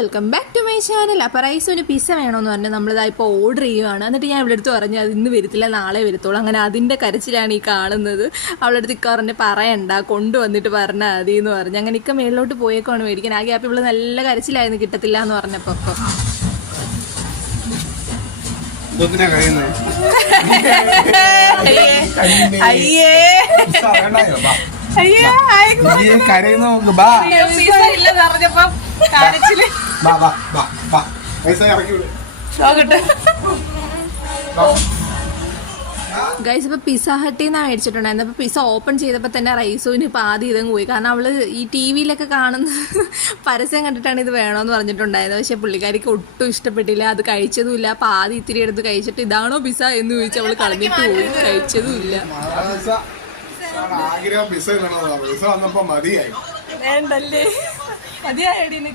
Welcome back to my channel. അപ്പോൾ റൈസിന് pizza വേണമെന്ന് പറഞ്ഞാൽ നമ്മളിതാ ഇപ്പോൾ ഓർഡർ ചെയ്യുകയാണ്. എന്നിട്ട് ഞാൻ ഇവിടെ അടുത്ത് പറഞ്ഞു അത് ഇന്ന് വരത്തില്ല, നാളെ വരത്തുള്ളൂ. അങ്ങനെ അതിൻ്റെ കരച്ചിലാണ് ഈ കാണുന്നത്. അവളുടെ അടുത്ത് ഇക്ക പറഞ്ഞ് പറയണ്ട, കൊണ്ടുവന്നിട്ട് പറഞ്ഞാൽ മതി എന്ന് പറഞ്ഞു. അങ്ങനെ ഇക്ക മേളിലോട്ട് പോയേക്കാണ് മേടിക്കാൻ. ആ ഗ്യാപ്പ് ഇവിടെ നല്ല കരച്ചിലായിരുന്നു, കിട്ടത്തില്ല എന്ന് പറഞ്ഞപ്പോൾ. അയ്യേ ഗൈസ്, ഇപ്പൊ പിസ്സ ഹട്ടിൽ നിന്നാണ് മേടിച്ചിട്ടുണ്ടായിരുന്നു. അപ്പൊ പിസ്സ ഓപ്പൺ ചെയ്തപ്പോൾ തന്നെ റൈസോന് ഇപ്പൊ ആദ്യം ഇതങ്ങ് പോയി. കാരണം അവള് ഈ ടി വിയിലൊക്കെ കാണുന്ന പരസ്യം കണ്ടിട്ടാണ് ഇത് വേണമെന്ന് പറഞ്ഞിട്ടുണ്ടായിരുന്നത്. പക്ഷെ പുള്ളിക്കാരിക്ക് ഒട്ടും ഇഷ്ടപ്പെട്ടില്ല, അത് കഴിച്ചതുമില്ല. അപ്പൊ ആദ്യം ഇത്തിരി എടുത്ത് കഴിച്ചിട്ട് ഇതാണോ പിസ്സ എന്ന് ചോദിച്ചാൽ അവള് കളഞ്ഞിട്ട് പോയി, കഴിച്ചതുമില്ല. ആഗ്രഹം പിസ്സ വന്നപ്പോ മതിയായി. വേണ്ടല്ലേ, മതിയായി.